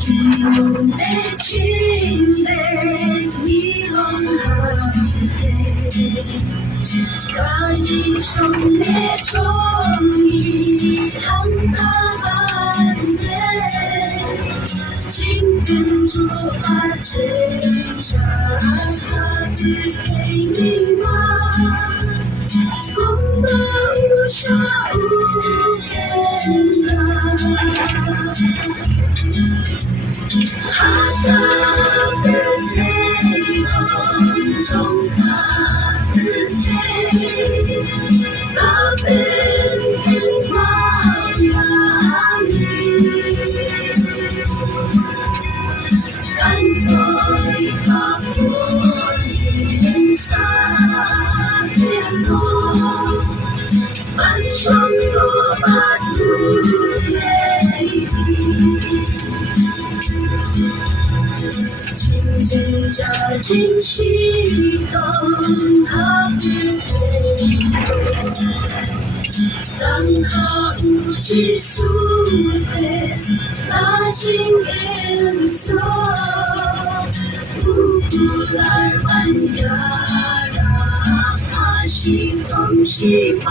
기운 대진대 이런한데 가인성 내 종이 한가한데 진등주 아침자 하늘케이니마 꿈마우샤 우겐라 하다블케이 엄정다블케이 가벤케 마야니 간보이 가보리 인사해노 만성로 바두레이 진짜 진시던 하늘에도 땅하우지 숲에 나진 엠서 우구날 완야라 하시dom시바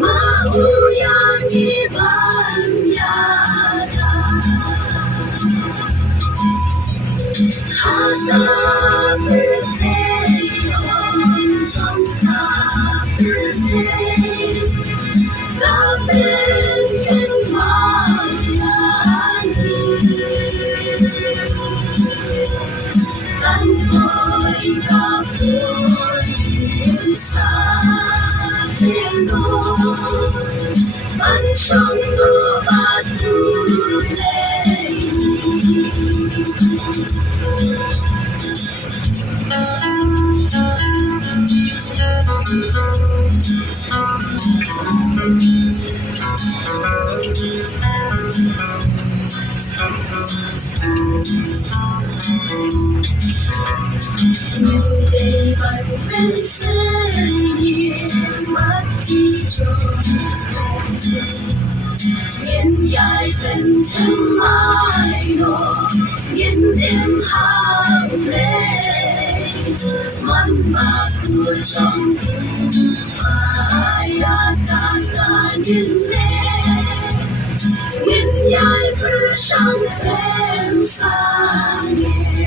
마우야니 반야라 하다블케이 엄정다블케이 가벤케 마야니 간보이 가보리 인사해노 만성로 바두레이 무대 밟은 슬림 맞기 전에 nhìn dài tình thương mai đó nhìn em hao lệ mặn mà cửa trong ai ta nhìn lệ nhìn dài bờ sang thêm xa nghe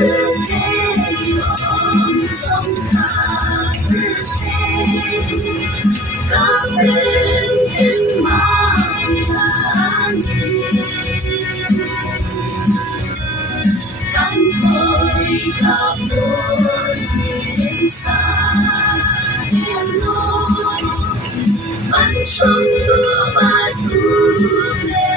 하다블케이 엄정다블케이 가벤케 마야니 간보이 가보리 인사해노 만성로 바두레